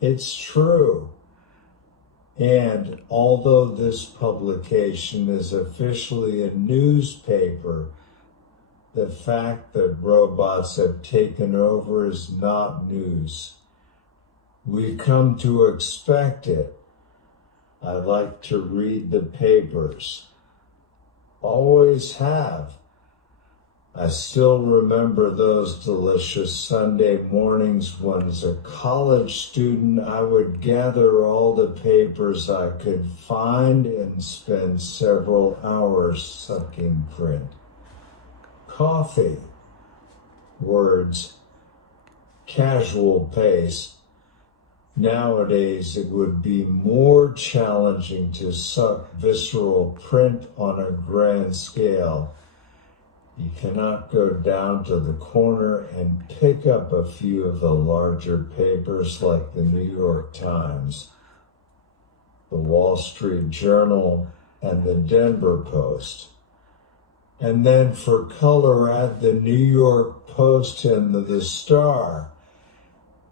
It's true. And although this publication is officially a newspaper, the fact that robots have taken over is not news. We've come to expect it. I like to read the papers. Always have. I still remember those delicious Sunday mornings when, as a college student, I would gather all the papers I could find and spend several hours sucking print. Coffee, words, casual pace. Nowadays, it would be more challenging to suck visceral print on a grand scale. You cannot go down to the corner and pick up a few of the larger papers like the New York Times, the Wall Street Journal, and the Denver Post. And then for color, add the New York Post and the Star.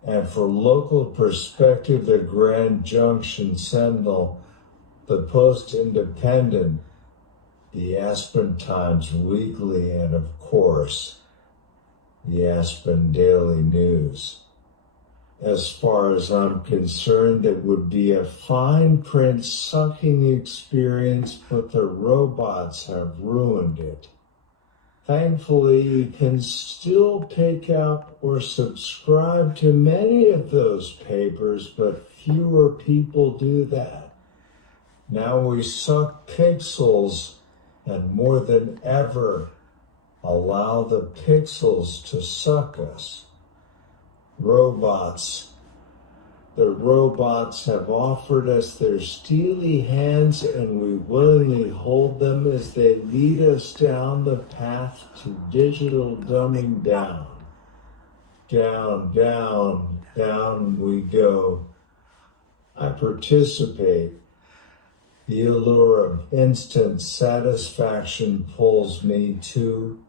And for local perspective, the Grand Junction Sentinel, the Post Independent, the Aspen Times Weekly, and of course, the Aspen Daily News. As far as I'm concerned, it would be a fine print sucking experience, but the robots have ruined it. Thankfully, you can still pick up or subscribe to many of those papers, but fewer people do that. Now we suck pixels, and more than ever, allow the pixels to suck us. The robots have offered us their steely hands, and we willingly hold them as they lead us down the path to digital dumbing down. Down, down, down we go. I participate. The allure of instant satisfaction pulls me too.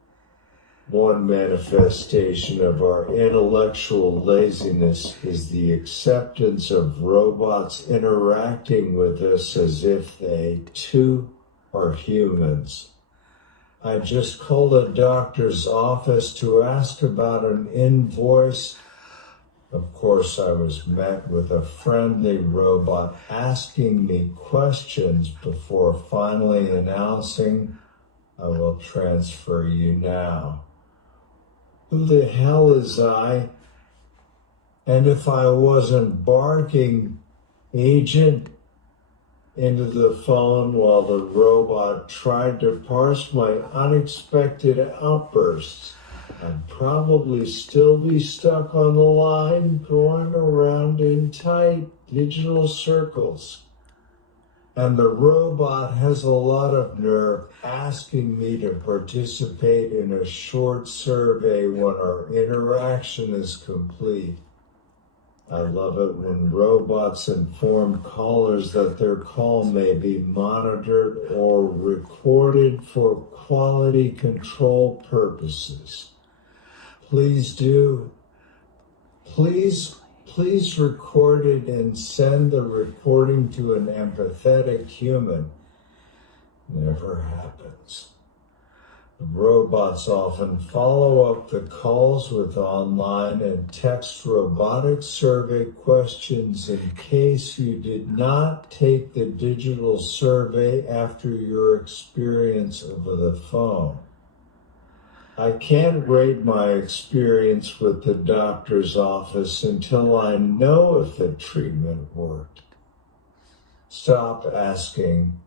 One manifestation of our intellectual laziness is the acceptance of robots interacting with us as if they, too, are humans. I just called a doctor's office to ask about an invoice. Of course, I was met with a friendly robot asking me questions before finally announcing, "I will transfer you now." Who the hell is I? And if I wasn't barking agent into the phone while the robot tried to parse my unexpected outbursts, I'd probably still be stuck on the line going around in tight digital circles. And the robot has a lot of nerve asking me to participate in a short survey when our interaction is complete. I love it when robots inform callers that their call may be monitored or recorded for quality control purposes. Please record it and send the recording to an empathetic human. Never happens. The robots often follow up the calls with online and text robotic survey questions in case you did not take the digital survey after your experience over the phone. I can't rate my experience with the doctor's office until I know if the treatment worked. Stop asking.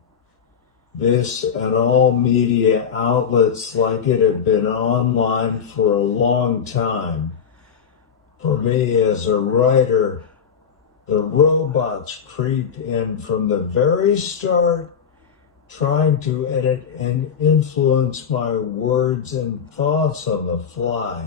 This and all media outlets like it have been online for a long time. For me as a writer, the robots creep in from the very start, trying to edit and influence my words and thoughts on the fly,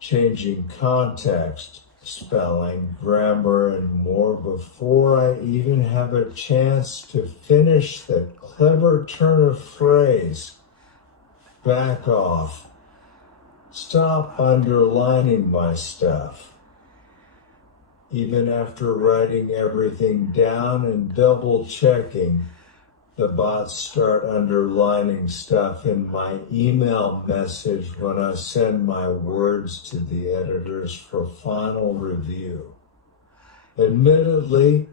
changing context, spelling, grammar, and more before I even have a chance to finish the clever turn of phrase. Back off. Stop underlining my stuff. Even after writing everything down and double checking, the bots start underlining stuff in my email message when I send my words to the editors for final review. Admittedly,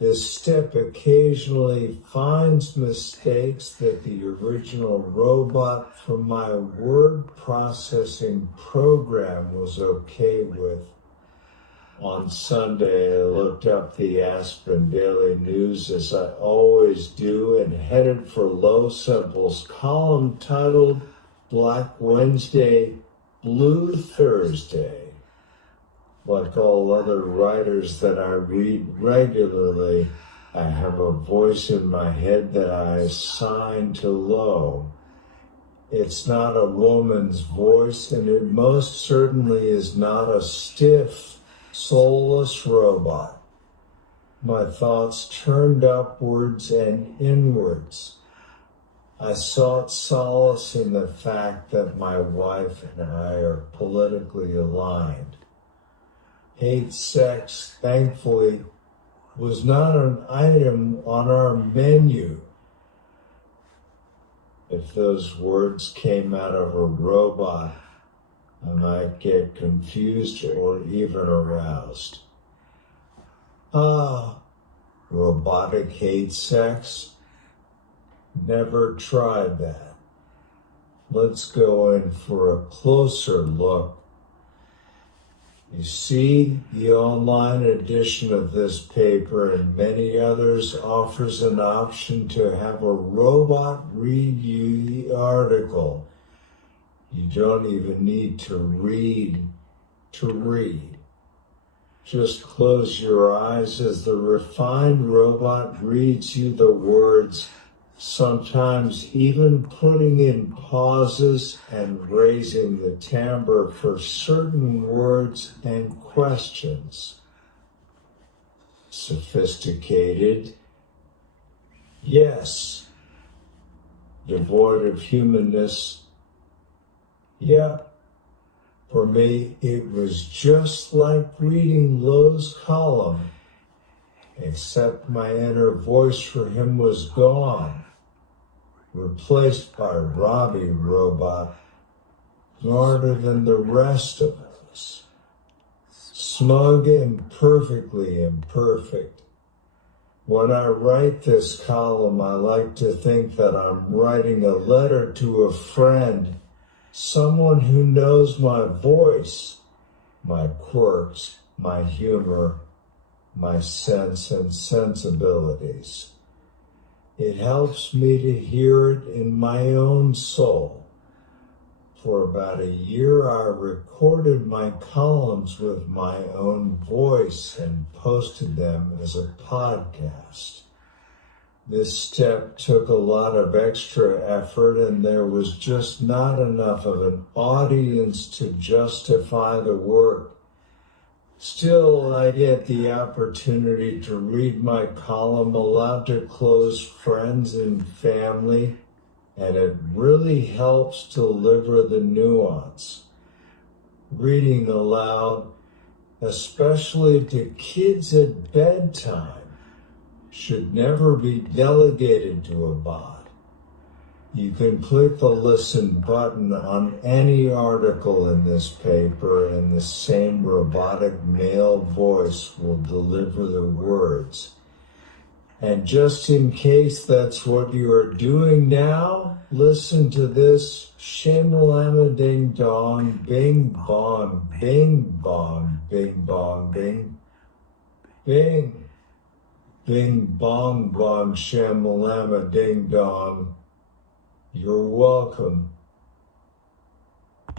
this step occasionally finds mistakes that the original robot from my word processing program was okay with. On Sunday, I looked up the Aspen Daily News as I always do and headed for Low Simple's column titled Black Wednesday, Blue Thursday. Like all other writers that I read regularly, I have a voice in my head that I assign to Low. It's not a woman's voice, and it most certainly is not a stiff, soulless robot. My thoughts turned upwards and inwards. I sought solace in the fact that my wife and I are politically aligned. Hate sex, thankfully, was not an item on our menu. If those words came out of a robot, I might get confused or even aroused. Robotic hate sex? Never tried that. Let's go in for a closer look. You see, the online edition of this paper and many others offers an option to have a robot read you the article. You don't even need to read to read. Just close your eyes as the refined robot reads you the words, sometimes even putting in pauses and raising the timbre for certain words and questions. Sophisticated? Yes. Devoid of humanness? Yeah. For me, it was just like reading Low's column, except my inner voice for him was gone, replaced by Robbie Robot, smarter than the rest of us, smug and perfectly imperfect. When I write this column, I like to think that I'm writing a letter to a friend, someone who knows my voice, my quirks, my humor, my sense and sensibilities. It helps me to hear it in my own soul. For about a year, I recorded my columns with my own voice and posted them as a podcast. This step took a lot of extra effort, and there was just not enough of an audience to justify the work. Still, I get the opportunity to read my column aloud to close friends and family, and it really helps deliver the nuance. Reading aloud, especially to kids at bedtime, should never be delegated to a bot. You can click the listen button on any article in this paper and the same robotic male voice will deliver the words. And just in case that's what you are doing now, listen to this shamalama ding dong, bing bong, bing bong, bing bong, bing, bing. Bing bong bong shamalama ding dong. You're welcome.